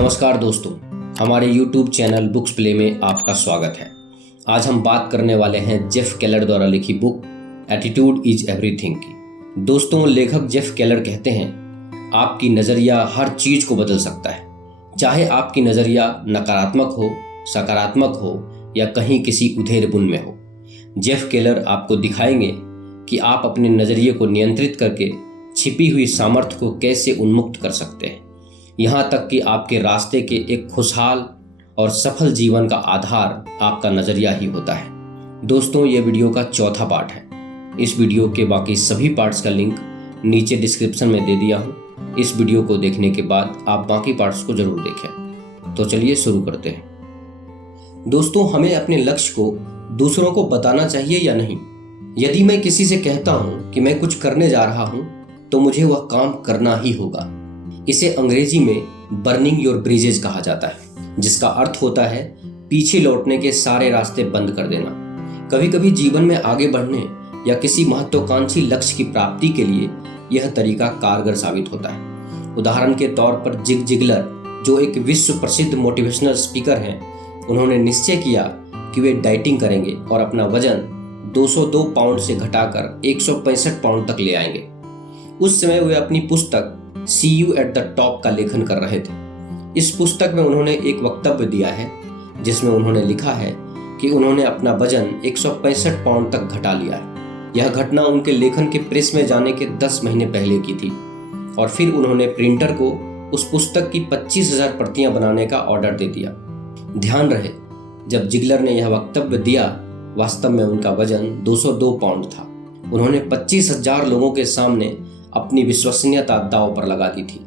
नमस्कार दोस्तों, हमारे YouTube चैनल बुक्स प्ले में आपका स्वागत है। आज हम बात करने वाले हैं जेफ केलर द्वारा लिखी बुक एटीट्यूड इज एवरीथिंग की। दोस्तों, लेखक जेफ केलर कहते हैं, आपकी नज़रिया हर चीज़ को बदल सकता है। चाहे आपकी नज़रिया नकारात्मक हो, सकारात्मक हो या कहीं किसी उधेड़ बुन में हो, जेफ केलर आपको दिखाएंगे कि आप अपने नज़रिए को नियंत्रित करके छिपी हुई सामर्थ्य को कैसे उन्मुक्त कर सकते हैं। यहाँ तक कि आपके रास्ते के एक खुशहाल और सफल जीवन का आधार आपका नज़रिया ही होता है। दोस्तों, ये वीडियो का चौथा पार्ट है। इस वीडियो के बाकी सभी पार्ट्स का लिंक नीचे डिस्क्रिप्शन में दे दिया हूँ। इस वीडियो को देखने के बाद आप बाकी पार्ट्स को जरूर देखें। तो चलिए शुरू करते हैं। दोस्तों, हमें अपने लक्ष्य को दूसरों को बताना चाहिए या नहीं? यदि मैं किसी से कहता हूँ कि मैं कुछ करने जा रहा हूँ, तो मुझे वह काम करना ही होगा। इसे अंग्रेजी में बर्निंग योर ब्रिजेज कहा जाता है, जिसका अर्थ होता है पीछे लौटने के सारे रास्ते बंद कर देना। कभी कभी जीवन में आगे बढ़ने या किसी महत्वाकांक्षी लक्ष्य की प्राप्ति के लिए यह तरीका कारगर साबित होता है। उदाहरण के तौर पर जिग जिगलर, जो एक विश्व प्रसिद्ध मोटिवेशनल स्पीकर हैं, उन्होंने निश्चय किया कि वे डाइटिंग करेंगे और अपना वजन 202 पाउंड से घटाकर 165 पाउंड तक ले आएंगे। उस समय वे अपनी पुस्तक सी यू एट द टॉप का लेखन कर रहे थे। इस पुस्तक में उन्होंने एक वक्तव्य दिया है जिसमें उन्होंने लिखा है कि उन्होंने अपना वजन 165 पाउंड तक घटा लिया है। यह घटना उनके लेखन के प्रेस में जाने के 10 महीने पहले की थी और फिर उन्होंने प्रिंटर को उस पुस्तक की 25,000 प्रतियां बनाने का ऑर्डर दे दिया। ध्यान रहे, जब जिगलर ने यह वक्तव्य दिया, वास्तव में उनका वजन 202 पाउंड था। उन्होंने 25,000 लोगों के सामने अपनी विश्वसनीयता दांव पर लगा दी थी।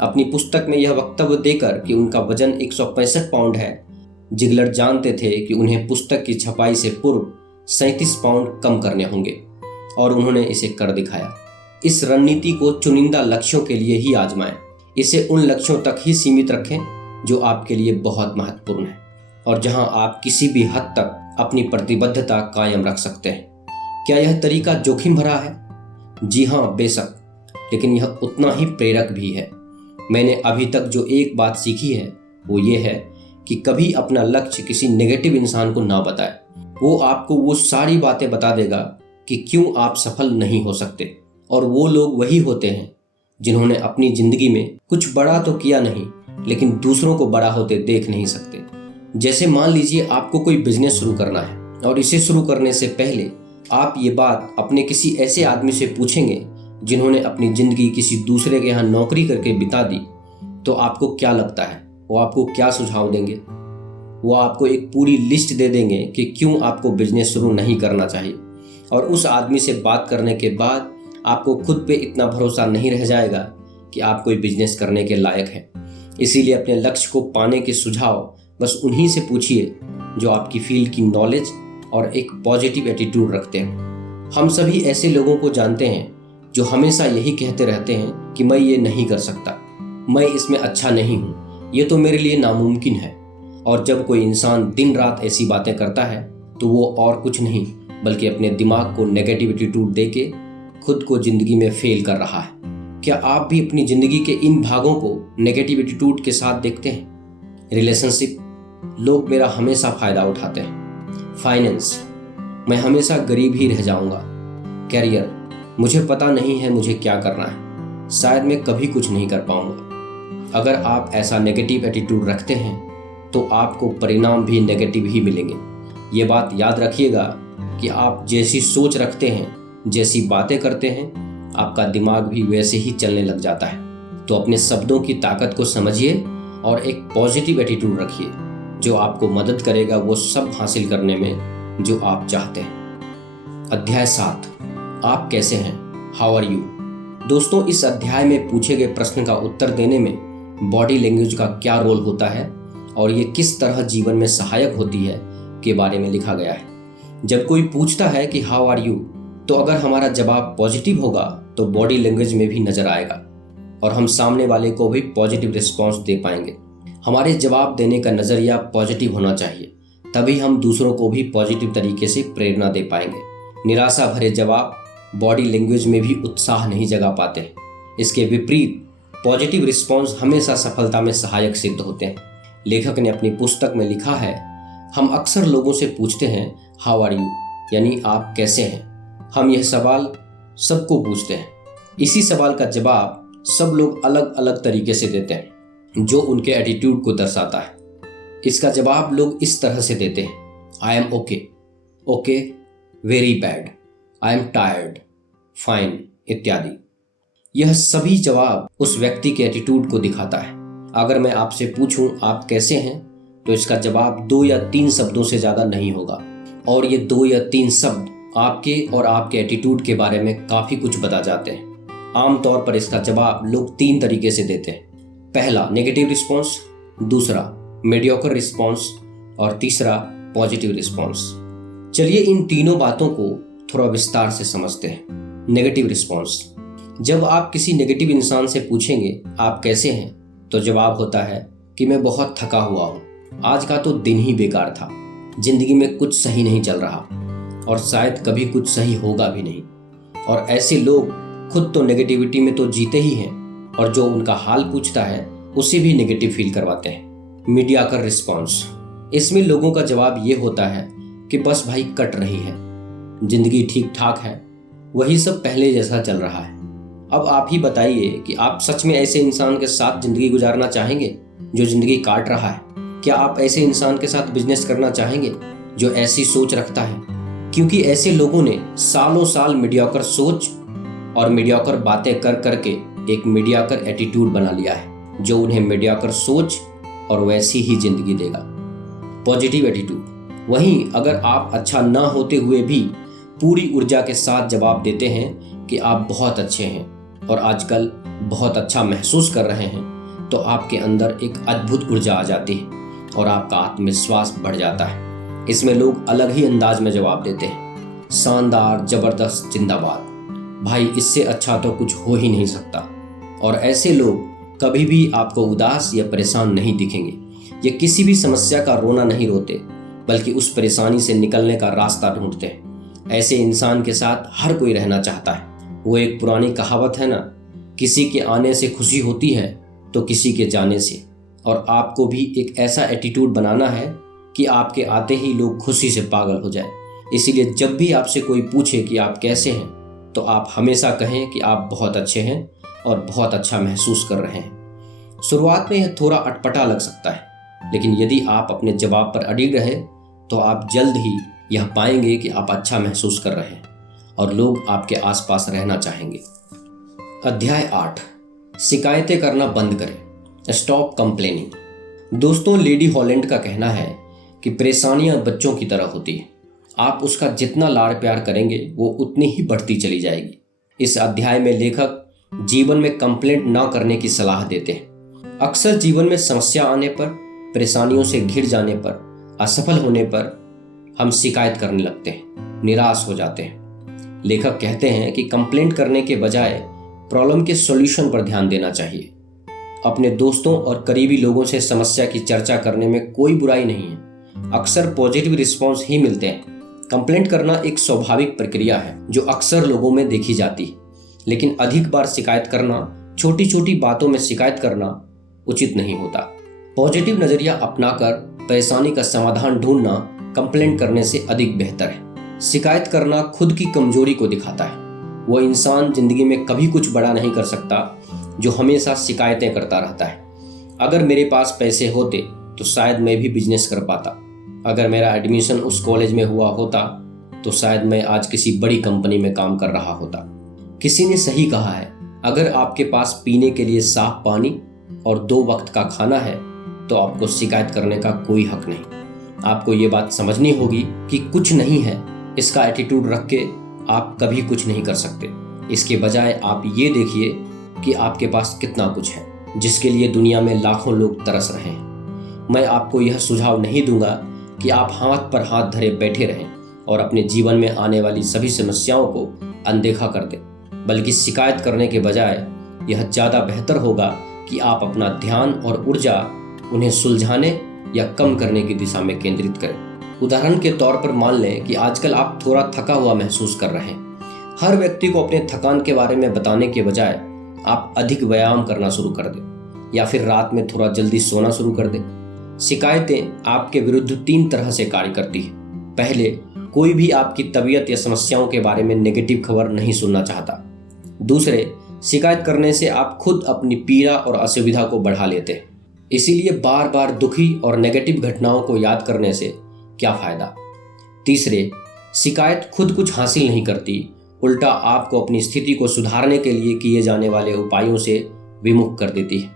अपनी पुस्तक में यह वक्तव्य देकर कि उनका वजन 165 पाउंड है, जिगलर जानते थे कि उन्हें पुस्तक की छपाई से पूर्व 37 पाउंड कम करने होंगे और उन्होंने इसे कर दिखाया। इस रणनीति को चुनिंदा लक्ष्यों के लिए ही आजमाएं। इसे उन लक्ष्यों तक ही सीमित रखें जो आपके लिए बहुत महत्वपूर्ण है और जहां आप किसी भी हद तक अपनी प्रतिबद्धता कायम रख सकते हैं। क्या यह तरीका जोखिम भरा है? जी हाँ, बेशक, लेकिन यह उतना ही प्रेरक भी है। मैंने अभी तक जो एक बात सीखी है वो ये है कि कभी अपना लक्ष्य किसी नेगेटिव इंसान को ना बताएं। वो आपको वो सारी बातें बता देगा कि क्यों आप सफल नहीं हो सकते, और वो लोग वही होते हैं जिन्होंने अपनी जिंदगी में कुछ बड़ा तो किया नहीं, लेकिन दूसरों को बड़ा होते देख नहीं सकते। जैसे मान लीजिए आपको कोई बिजनेस शुरू करना है और इसे शुरू करने से पहले आप ये बात अपने किसी ऐसे आदमी से पूछेंगे जिन्होंने अपनी जिंदगी किसी दूसरे के यहाँ नौकरी करके बिता दी, तो आपको क्या लगता है वो आपको क्या सुझाव देंगे? वो आपको एक पूरी लिस्ट दे देंगे कि क्यों आपको बिजनेस शुरू नहीं करना चाहिए, और उस आदमी से बात करने के बाद आपको खुद पे इतना भरोसा नहीं रह जाएगा कि आप कोई बिजनेस करने के लायक हैं। इसीलिए अपने लक्ष्य को पाने के सुझाव बस उन्हीं से पूछिए जो आपकी फील्ड की नॉलेज और एक पॉजिटिव एटीट्यूड रखते हैं। हम सभी ऐसे लोगों को जानते हैं जो हमेशा यही कहते रहते हैं कि मैं ये नहीं कर सकता, मैं इसमें अच्छा नहीं हूँ, ये तो मेरे लिए नामुमकिन है। और जब कोई इंसान दिन रात ऐसी बातें करता है तो वो और कुछ नहीं बल्कि अपने दिमाग को नेगेटिव एटीट्यूड देके खुद को जिंदगी में फेल कर रहा है। क्या आप भी अपनी जिंदगी के इन भागों को नेगेटिव एटीट्यूड के साथ देखते हैं? रिलेशनशिप, लोग मेरा हमेशा फायदा उठाते हैं। फाइनेंस, मैं हमेशा गरीब ही रह जाऊंगा। कैरियर, मुझे पता नहीं है मुझे क्या करना है, शायद मैं कभी कुछ नहीं कर पाऊंगा। अगर आप ऐसा नेगेटिव एटीट्यूड रखते हैं तो आपको परिणाम भी नेगेटिव ही मिलेंगे। ये बात याद रखिएगा कि आप जैसी सोच रखते हैं, जैसी बातें करते हैं, आपका दिमाग भी वैसे ही चलने लग जाता है। तो अपने शब्दों की ताकत को समझिए और एक पॉजिटिव एटीट्यूड रखिए जो आपको मदद करेगा वो सब हासिल करने में जो आप चाहते हैं। अध्याय 7, आप कैसे हैं? How are you? दोस्तों, इस अध्याय में पूछे गए प्रश्न का उत्तर देने में बॉडी लैंग्वेज का क्या रोल होता है और ये किस तरह जीवन में सहायक होती है के बारे में लिखा गया है। जब कोई पूछता है कि हाउ आर यू, तो अगर हमारा जवाब पॉजिटिव होगा तो बॉडी लैंग्वेज में भी नजर आएगा और हम सामने वाले को भी पॉजिटिव रिस्पॉन्स दे पाएंगे। हमारे जवाब देने का नज़रिया पॉजिटिव होना चाहिए, तभी हम दूसरों को भी पॉजिटिव तरीके से प्रेरणा दे पाएंगे। निराशा भरे जवाब बॉडी लैंग्वेज में भी उत्साह नहीं जगा पाते। इसके विपरीत पॉजिटिव रिस्पॉन्स हमेशा सफलता में सहायक सिद्ध होते हैं। लेखक ने अपनी पुस्तक में लिखा है, हम अक्सर लोगों से पूछते हैं हाउ आर यू, यानी आप कैसे हैं। हम यह सवाल सबको पूछते हैं। इसी सवाल का जवाब सब लोग अलग अलग तरीके से देते हैं, जो उनके एटीट्यूड को दर्शाता है। इसका जवाब लोग इस तरह से देते हैं, I am okay, okay, very bad, I am tired, fine इत्यादि। यह सभी जवाब उस व्यक्ति के एटीट्यूड को दिखाता है। अगर मैं आपसे पूछूं आप कैसे हैं, तो इसका जवाब 2 या 3 शब्दों से ज़्यादा नहीं होगा, और ये 2 या 3 शब्द आपके और आपके एटीट्यूड के बारे में काफ़ी कुछ बता जाते हैं। आमतौर पर इसका जवाब लोग 3 तरीके से देते हैं। पहला नेगेटिव रिस्पॉन्स, दूसरा मीडियोकर रिस्पॉन्स और तीसरा पॉजिटिव रिस्पॉन्स। चलिए इन तीनों बातों को थोड़ा विस्तार से समझते हैं। नेगेटिव रिस्पॉन्स, जब आप किसी नेगेटिव इंसान से पूछेंगे आप कैसे हैं, तो जवाब होता है कि मैं बहुत थका हुआ हूँ, आज का तो दिन ही बेकार था, जिंदगी में कुछ सही नहीं चल रहा और शायद कभी कुछ सही होगा भी नहीं। और ऐसे लोग खुद तो नेगेटिविटी में तो जीते ही हैं, और जो उनका हाल पूछता है उसे भी नेगेटिव फील करवाते हैं। मीडियोकर रिस्पॉन्स, इसमें लोगों का जवाब ये होता है कि बस भाई कट रही है, जिंदगी ठीक ठाक है, वही सब पहले जैसा चल रहा है। अब आप ही बताइए कि आप सच में ऐसे इंसान के साथ जिंदगी गुजारना चाहेंगे जो जिंदगी काट रहा है? क्या आप ऐसे इंसान के साथ बिजनेस करना चाहेंगे जो ऐसी सोच रखता है? क्योंकि ऐसे लोगों ने सालों साल मीडियोकर सोच और मीडियोकर बातें कर करके एक मीडियोकर एटीट्यूड बना लिया है, जो उन्हें मीडियोकर सोच और वैसी ही जिंदगी देगा। पॉजिटिव एटीट्यूड, वहीं अगर आप अच्छा ना होते हुए भी पूरी ऊर्जा के साथ जवाब देते हैं कि आप बहुत अच्छे हैं और आजकल बहुत अच्छा महसूस कर रहे हैं, तो आपके अंदर एक अद्भुत ऊर्जा आ जाती है और आपका आत्मविश्वास बढ़ जाता है। इसमें लोग अलग ही अंदाज में जवाब देते हैं, शानदार, जबरदस्त, जिंदाबाद, भाई इससे अच्छा तो कुछ हो ही नहीं सकता। और ऐसे लोग कभी भी आपको उदास या परेशान नहीं दिखेंगे। ये किसी भी समस्या का रोना नहीं रोते, बल्कि उस परेशानी से निकलने का रास्ता ढूंढते हैं। ऐसे इंसान के साथ हर कोई रहना चाहता है। वो एक पुरानी कहावत है ना, किसी के आने से खुशी होती है तो किसी के जाने से। और आपको भी एक ऐसा एटीट्यूड बनाना है कि आपके आते ही लोग खुशी से पागल हो जाए। इसीलिए जब भी आपसे कोई पूछे कि आप कैसे हैं, तो आप हमेशा कहें कि आप बहुत अच्छे हैं और बहुत अच्छा महसूस कर रहे हैं। शुरुआत में यह थोड़ा अटपटा लग सकता है, लेकिन यदि आप अपने जवाब पर अड़िग रहे तो आप जल्द ही यह पाएंगे कि आप अच्छा महसूस कर रहे हैं और लोग आपके आसपास रहना चाहेंगे। अध्याय 8, शिकायतें करना बंद करें, स्टॉप कंप्लेनिंग। दोस्तों, लेडी हॉलैंड का कहना है कि परेशानियां बच्चों की तरह होती है, आप उसका जितना लाड प्यार करेंगे वो उतनी ही बढ़ती चली जाएगी। इस अध्याय में लेखक जीवन में कंप्लेंट ना करने की सलाह देते हैं। अक्सर जीवन में समस्या आने पर, परेशानियों से घिर जाने पर, असफल होने पर हम शिकायत करने लगते हैं, निराश हो जाते हैं। लेखक कहते हैं कि कंप्लेंट करने के बजाय प्रॉब्लम के सॉल्यूशन पर ध्यान देना चाहिए। अपने दोस्तों और करीबी लोगों से समस्या की चर्चा करने में कोई बुराई नहीं है। अक्सर पॉजिटिव रिस्पॉन्स ही मिलते हैं। कंप्लेंट करना एक स्वाभाविक प्रक्रिया है जो अक्सर लोगों में देखी जाती है, लेकिन अधिक बार शिकायत करना, छोटी छोटी बातों में शिकायत करना उचित नहीं होता। पॉजिटिव नजरिया अपनाकर परेशानी का समाधान ढूंढना कंप्लेंट करने से अधिक बेहतर है। शिकायत करना खुद की कमजोरी को दिखाता है। वो इंसान जिंदगी में कभी कुछ बड़ा नहीं कर सकता जो हमेशा शिकायतें करता रहता है। अगर मेरे पास पैसे होते तो शायद मैं भी बिजनेस कर पाता। अगर मेरा एडमिशन उस कॉलेज में हुआ होता तो शायद मैं आज किसी बड़ी कंपनी में काम कर रहा होता। किसी ने सही कहा है, अगर आपके पास पीने के लिए साफ पानी और 2 वक्त का खाना है तो आपको शिकायत करने का कोई हक नहीं। आपको ये बात समझनी होगी कि कुछ नहीं है, इसका एटीट्यूड रख के आप कभी कुछ नहीं कर सकते। इसके बजाय आप ये देखिए कि आपके पास कितना कुछ है, जिसके लिए दुनिया में लाखों लोग तरस रहे हैं। मैं आपको यह सुझाव नहीं दूंगा कि आप हाथ पर हाथ धरे बैठे रहें और अपने जीवन में आने वाली सभी समस्याओं को अनदेखा कर दें, बल्कि शिकायत करने के बजाय यह ज़्यादा बेहतर होगा कि आप अपना ध्यान और ऊर्जा उन्हें सुलझाने या कम करने की दिशा में केंद्रित करें। उदाहरण के तौर पर मान लें कि आजकल आप थोड़ा थका हुआ महसूस कर रहे हैं। हर व्यक्ति को अपने थकान के बारे में बताने के बजाय आप अधिक व्यायाम करना शुरू कर दें या फिर रात में थोड़ा जल्दी सोना शुरू कर दें। शिकायतें आपके विरुद्ध 3 तरह से कार्य करती हैं। पहले, कोई भी आपकी तबीयत या समस्याओं के बारे में नेगेटिव खबर नहीं सुनना चाहता। दूसरे, शिकायत करने से आप खुद अपनी पीड़ा और असुविधा को बढ़ा लेते हैं, इसीलिए बार बार दुखी और नेगेटिव घटनाओं को याद करने से क्या फायदा। तीसरे, शिकायत खुद कुछ हासिल नहीं करती, उल्टा आपको अपनी स्थिति को सुधारने के लिए किए जाने वाले उपायों से विमुख कर देती है।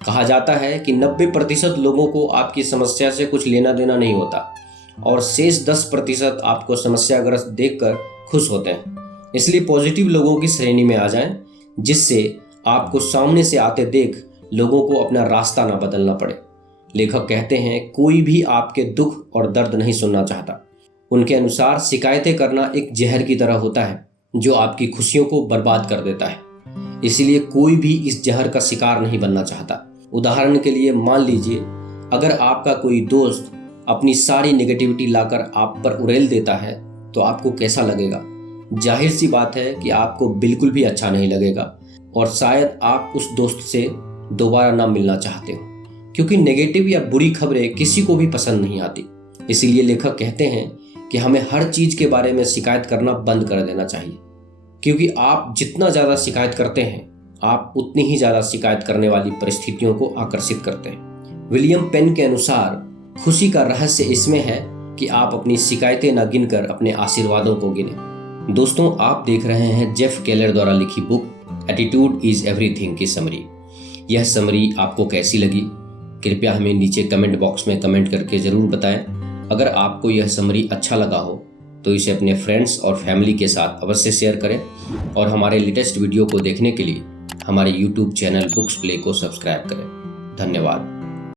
कहा जाता है कि 90% लोगों को आपकी समस्या से कुछ लेना देना नहीं होता और शेष 10% आपको समस्याग्रस्त देखकर खुश होते हैं। इसलिए पॉजिटिव लोगों की श्रेणी में आ जाएं, जिससे आपको सामने से आते देख लोगों को अपना रास्ता न बदलना पड़े। लेखक कहते हैं, कोई भी आपके दुख और दर्द नहीं सुनना चाहता। उनके अनुसार शिकायतें करना एक जहर की तरह होता है जो आपकी खुशियों को बर्बाद कर देता है। इसलिए कोई भी इस जहर का शिकार नहीं बनना चाहता। उदाहरण के लिए मान लीजिए, अगर आपका कोई दोस्त अपनी सारी नेगेटिविटी लाकर आप पर उड़ेल देता है तो आपको कैसा लगेगा? जाहिर सी बात है कि आपको बिल्कुल भी अच्छा नहीं लगेगा और शायद आप उस दोस्त से दोबारा ना मिलना चाहते हो, क्योंकि नेगेटिव या बुरी खबरें किसी को भी पसंद नहीं आती। इसीलिए लेखक कहते हैं कि हमें हर चीज़ के बारे में शिकायत करना बंद कर देना चाहिए, क्योंकि आप जितना ज़्यादा शिकायत करते हैं आप उतनी ही ज़्यादा शिकायत करने वाली परिस्थितियों को आकर्षित करते हैं। विलियम पेन के अनुसार खुशी का रहस्य इसमें है कि आप अपनी शिकायतें न गिनकर अपने आशीर्वादों को गिनें। दोस्तों, आप देख रहे हैं जेफ केलर द्वारा लिखी बुक एटीट्यूड इज एवरीथिंग की समरी। यह समरी आपको कैसी लगी? कृपया हमें नीचे कमेंट बॉक्स में कमेंट करके ज़रूर बताएं। अगर आपको यह समरी अच्छा लगा हो तो इसे अपने फ्रेंड्स और फैमिली के साथ अवश्य शेयर करें और हमारे लेटेस्ट वीडियो को देखने के लिए हमारे YouTube चैनल बुक्स प्ले को सब्सक्राइब करें। धन्यवाद।